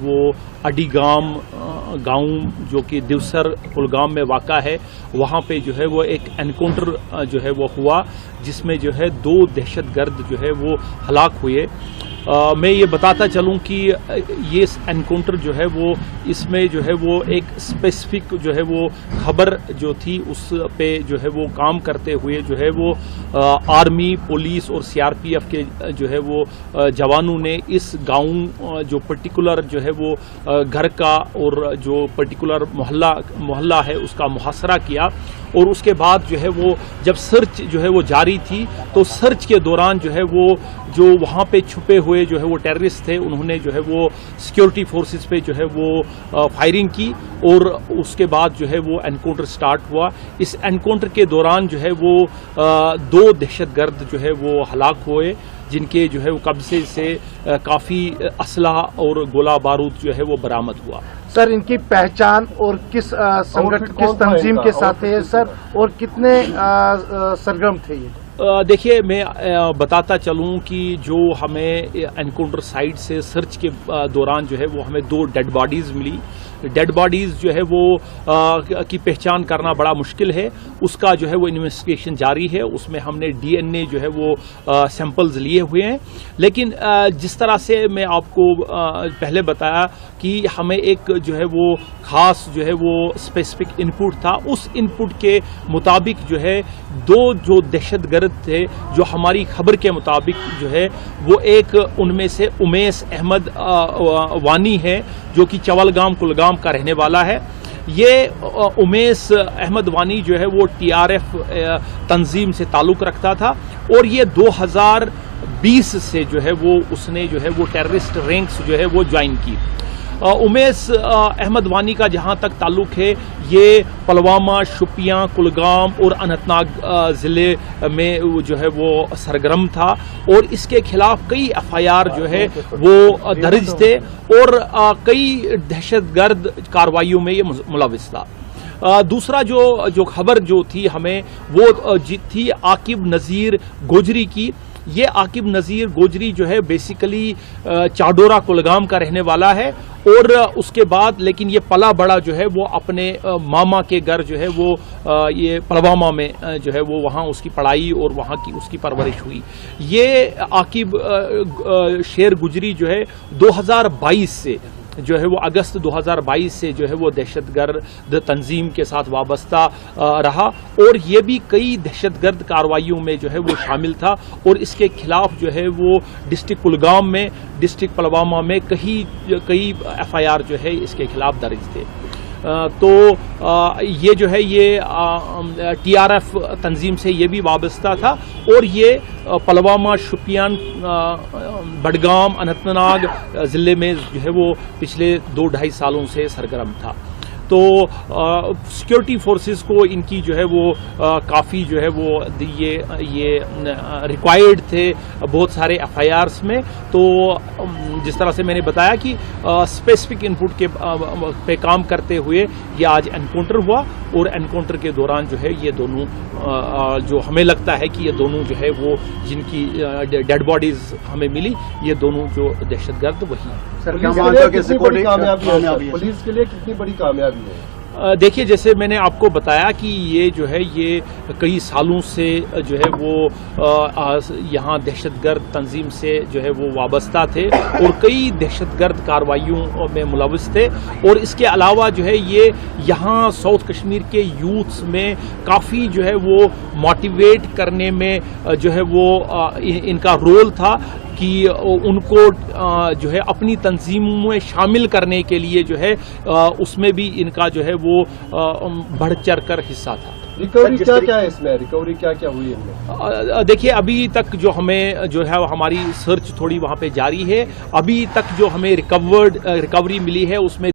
وہ اڈیگام گاؤں جو کہ دیوسر کلگام میں واقع ہے، وہاں پہ جو ہے وہ ایک انکاؤنٹر جو ہے وہ ہوا، جس میں جو ہے 2 دہشت گرد جو ہے وہ ہلاک ہوئے۔ میں یہ بتاتا چلوں کہ یہ انکاؤنٹر جو ہے وہ اس میں جو ہے وہ ایک اسپیسیفک جو ہے وہ خبر جو تھی اس پہ جو ہے وہ کام کرتے ہوئے جو ہے وہ آرمی، پولیس اور CRPF کے جو ہے وہ جوانوں نے اس گاؤں جو پرٹیکولر جو ہے وہ گھر کا اور جو پرٹیکولر محلہ ہے اس کا محاصرہ کیا، اور اس کے بعد جو ہے وہ جب سرچ جو ہے وہ جاری تھی تو سرچ کے دوران جو ہے وہ جو وہاں پہ چھپے ہوئے جو ہے وہ ٹیررسٹ تھے، انہوں نے جو ہے وہ سیکیورٹی فورسز پہ جو ہے وہ فائرنگ کی، اور اس کے بعد جو ہے وہ انکاؤنٹر سٹارٹ ہوا۔ اس انکاؤنٹر کے دوران جو ہے وہ 2 دہشت گرد جو ہے وہ ہلاک ہوئے، جن کے جو ہے وہ قبضے سے کافی اسلحہ اور گولہ بارود جو ہے وہ برآمد ہوا۔ سر، ان کی پہچان اور کس تنظیم کے ساتھ ہے سر، اور کتنے سرگرم تھے یہ؟ دیکھیے، میں بتاتا چلوں کہ جو ہمیں انکاؤنٹر سائٹ سے سرچ کے دوران جو ہے وہ ہمیں 2 ڈیڈ باڈیز ملی۔ ڈیڈ باڈیز جو ہے وہ کی پہچان کرنا بڑا مشکل ہے، اس کا جو ہے وہ انویسٹیگیشن جاری ہے، اس میں ہم نے DNA جو ہے وہ سیمپلز لیے ہوئے ہیں، لیکن جس طرح سے میں آپ کو پہلے بتایا کہ ہمیں ایک جو ہے وہ خاص جو ہے وہ اسپیسیفک انپٹ تھا، اس انپٹ کے مطابق جو ہے 2 جو دہشت گرد تھے جو ہماری خبر کے مطابق جو ہے وہ ایک ان میں سے امیس احمد وانی ہے جو کہ چولگام کلگام کا رہنے والا ہے۔ یہ امیس احمد وانی جو ہے وہ TRF تنظیم سے تعلق رکھتا تھا، اور یہ 2020 سے جو ہے وہ اس نے جو ہے وہ ٹیررسٹ رینکس جو ہے وہ جوائن کی۔ امیس احمد وانی کا جہاں تک تعلق ہے، یہ پلوامہ، شوپیاں، کلگام اور اننت ناگ ضلع میں جو ہے وہ سرگرم تھا، اور اس کے خلاف کئی FIR جو ہے وہ درج تھے، اور کئی دہشت گرد کارروائیوں میں یہ ملوث تھا۔ دوسرا جو خبر جو تھی ہمیں وہ تھی عاقب نذیر گوجری کی۔ یہ عاقب نذیر گوجری جو ہے بیسیکلی چاڈورا کلگام کا رہنے والا ہے، اور اس کے بعد لیکن یہ پلا بڑا جو ہے وہ اپنے ماما کے گھر جو ہے وہ یہ پلوامہ میں جو ہے وہ وہاں اس کی پڑھائی اور وہاں کی اس کی پرورش ہوئی۔ یہ عاقب شیر گجری جو ہے 2022 سے جو ہے وہ اگست 2022 سے جو ہے وہ دہشت گرد تنظیم کے ساتھ وابستہ رہا، اور یہ بھی کئی دہشت گرد کارروائیوں میں جو ہے وہ شامل تھا، اور اس کے خلاف جو ہے وہ ڈسٹرکٹ کلگام میں، ڈسٹرکٹ پلوامہ میں کئی FIR جو ہے اس کے خلاف درج تھے۔ تو یہ جو ہے یہ TRF تنظیم سے یہ بھی وابستہ تھا، اور یہ پلوامہ، شوپیان، بڈگام، اننت ناگ ضلع میں جو ہے وہ پچھلے 2-2.5 سالوں سے سرگرم تھا۔ تو سیکیورٹی فورسز کو ان کی جو ہے وہ کافی جو ہے وہ یہ ریکوائرڈ تھے بہت سارے FIRs میں۔ تو جس طرح سے میں نے بتایا کہ اسپیسیفک انپٹ کے پہ کام کرتے ہوئے یہ آج انکاؤنٹر ہوا، اور انکاؤنٹر کے دوران جو ہے یہ دونوں جو ہمیں لگتا ہے کہ یہ دونوں جو ہے وہ جن کی ڈیڈ باڈیز ہمیں ملی، یہ دونوں جو دہشت گرد وہی ہیں۔ پولیس کے لیے کتنی بڑی کامیابی ہے؟ دیکھیے، جیسے میں نے آپ کو بتایا کہ یہ جو ہے یہ کئی سالوں سے جو ہے وہ یہاں دہشت گرد تنظیم سے جو ہے وہ وابستہ تھے، اور کئی دہشت گرد کارروائیوں میں ملوث تھے، اور اس کے علاوہ جو ہے یہ یہاں ساؤتھ کشمیر کے یوتھس میں کافی جو ہے وہ موٹیویٹ کرنے میں جو ہے وہ ان کا رول تھا کہ ان کو جو ہے اپنی تنظیموں میں شامل کرنے کے لیے جو ہے اس میں بھی ان کا جو ہے وہ بڑھ چڑھ کر حصہ تھا۔ ریکوری کیا ہے اس میں؟ ریکوری کیا ہوئی ہے؟ دیکھیے، ابھی تک جو ہمیں جو ہے ہماری سرچ تھوڑی وہاں پہ جاری ہے، ابھی تک جو ہمیں ریکوری ملی ہے اس میں